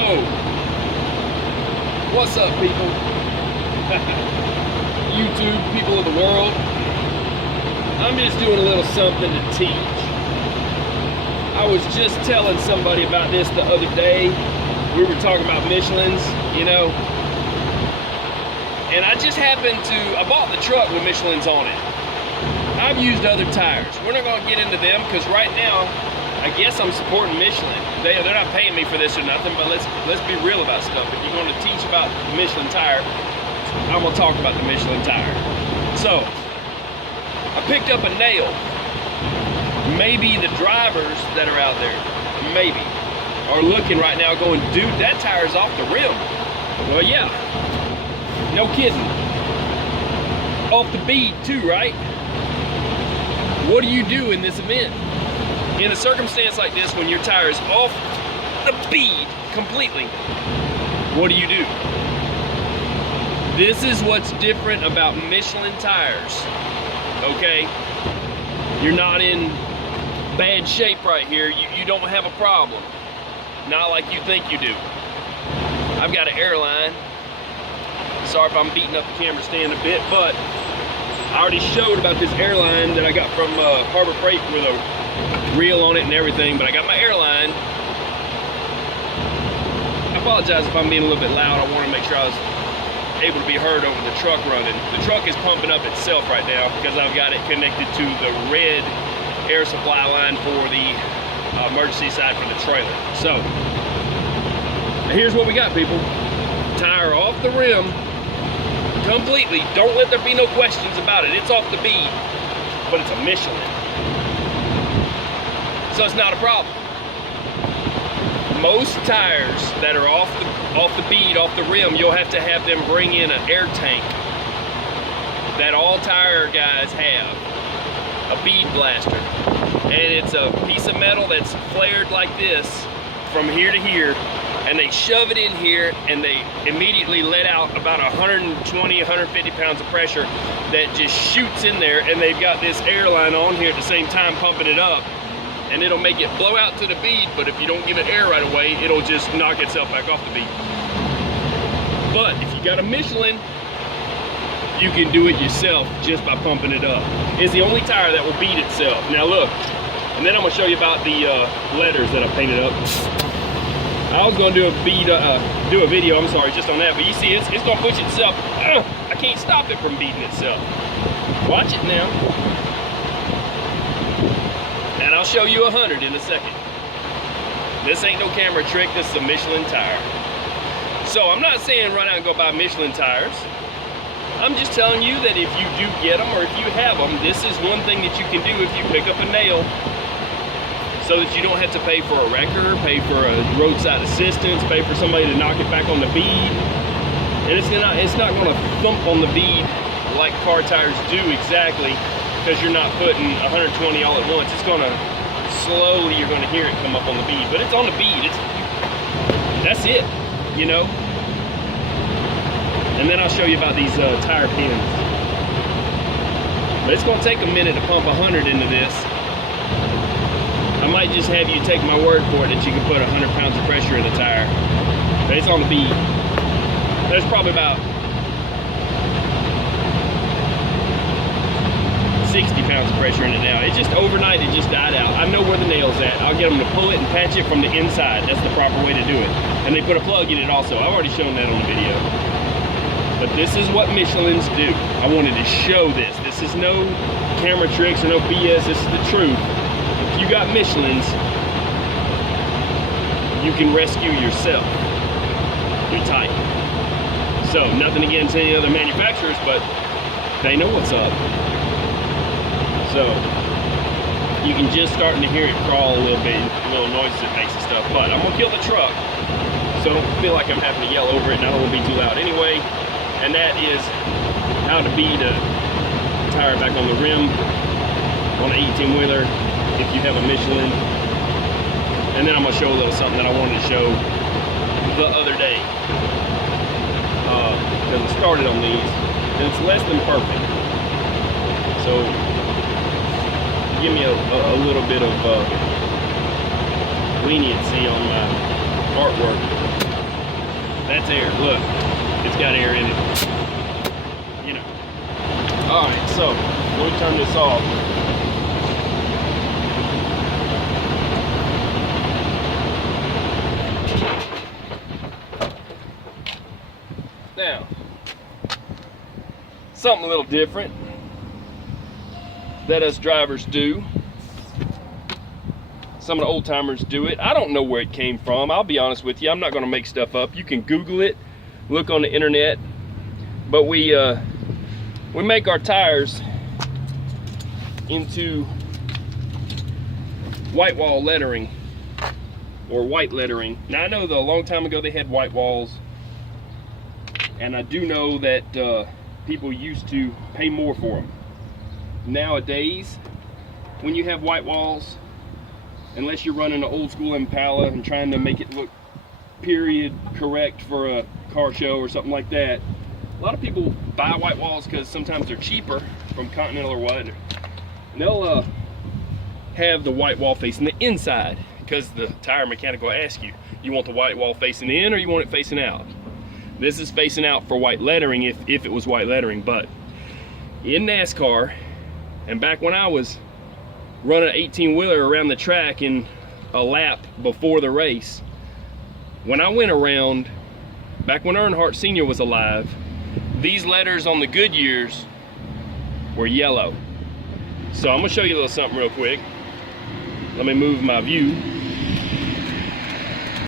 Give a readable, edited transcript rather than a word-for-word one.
So, what's up, people? YouTube, people of the world. I'm just doing a little something to teach. I was just telling somebody about this the other day. We were talking about Michelins, you know. And I just happened to, I bought the truck with Michelins on it. I've used other tires. We're not gonna get into them because right now, I guess I'm supporting Michelin. They're not paying me for this or nothing, but let's be real about stuff. If you're gonna teach about the Michelin tire, I'm gonna talk about the Michelin tire. So, I picked up a nail. Maybe the drivers that are out there, maybe, are looking right now going, dude, that tire's off the rim. Well, yeah, no kidding. Off the bead too, right? What do you do in this event? In a circumstance like this, when your tire is off the bead completely, what do you do? This is what's different about Michelin tires, okay? You're not in bad shape right here. You don't have a problem. Not like you think you do. I've got an airline. Sorry if I'm beating up the camera stand a bit, but I already showed about this airline that I got from Harbor Freight with a reel on it and everything, but I got my airline. I apologize if I'm being a little bit loud. I want to make sure I was able to be heard over the truck running. The truck is pumping up itself right now because I've got it connected to the red air supply line for the emergency side for the trailer. So, here's what we got, people. Tire off the rim completely. Don't let there be no questions about it. It's off the bead, but it's a Michelin. So it's not a problem. Most tires that are off the bead, off the rim, you'll have to have them bring in an air tank that all tire guys have, a bead blaster. And it's a piece of metal that's flared like this from here to here, and they shove it in here and they immediately let out about 120, 150 pounds of pressure that just shoots in there, and they've got this airline on here at the same time pumping it up. And it'll make it blow out to the bead, but if you don't give it air right away, it'll just knock itself back off the bead. But if you got a Michelin, you can do it yourself just by pumping it up. It's the only tire that will bead itself. Now look, and then I'm gonna show you about the letters that I painted up. I was gonna do a video, I'm sorry, just on that, but you see it's gonna push itself. I can't stop it from beading itself. Watch it now. And I'll show you 100 in a second. This ain't no camera trick, this is a Michelin tire. So I'm not saying run out and go buy Michelin tires. I'm just telling you that if you do get them, or if you have them, this is one thing that you can do if you pick up a nail, so that you don't have to pay for a wrecker, pay for a roadside assistance, pay for somebody to knock it back on the bead. And it's not gonna thump on the bead like car tires do exactly, because you're not putting 120 all at once. It's gonna slowly, you're gonna hear it come up on the bead, but it's on the bead. That's it, you know. And then I'll show you about these tire pins. But it's gonna take a minute to pump 100 into this. I might just have you take my word for it that you can put 100 pounds of pressure in a tire. But it's on the bead. There's probably about 60 pounds of pressure in it now. It just overnight, it just died out. I know where the nail's at. I'll get them to pull it and patch it from the inside. That's the proper way to do it. And they put a plug in it also. I've already shown that on the video. But this is what Michelins do. I wanted to show this. This is no camera tricks or no BS. This is the truth. If you got Michelins, you can rescue yourself. You're tight. So, nothing against any other manufacturers, but they know what's up. So, you can just starting to hear it crawl a little bit, little noises it makes and stuff. But I'm gonna kill the truck, so I don't feel like I'm having to yell over it, and I don't want to be too loud anyway. And that is how to bead a tire back on the rim on an 18-wheeler if you have a Michelin. And then I'm gonna show a little something that I wanted to show the other day, because I started on these, and it's less than perfect. So give me a little bit of leniency on my artwork. That's air. Look, it's got air in it. You know. All right, so let me turn this off. Now, something a little different that us drivers do. Some of the old timers do it. I don't know where it came from. I'll be honest with you. I'm not going to make stuff up. You can Google it, look on the internet. But we make our tires into white wall lettering or white lettering. Now I know that a long time ago they had white walls, and I do know that people used to pay more for them. Nowadays, when you have white walls, unless you're running an old school Impala and trying to make it look period correct for a car show or something like that, a lot of people buy white walls because sometimes they're cheaper from Continental or what, and they'll have the white wall facing the inside, because the tire mechanic will ask you, you want the white wall facing in or you want it facing out? This is facing out for white lettering if it was white lettering. But in NASCAR, and back when I was running an 18-wheeler around the track in a lap before the race, when I went around, back when Earnhardt Sr. was alive, these letters on the Goodyears were yellow. So I'm gonna show you a little something real quick. Let me move my view.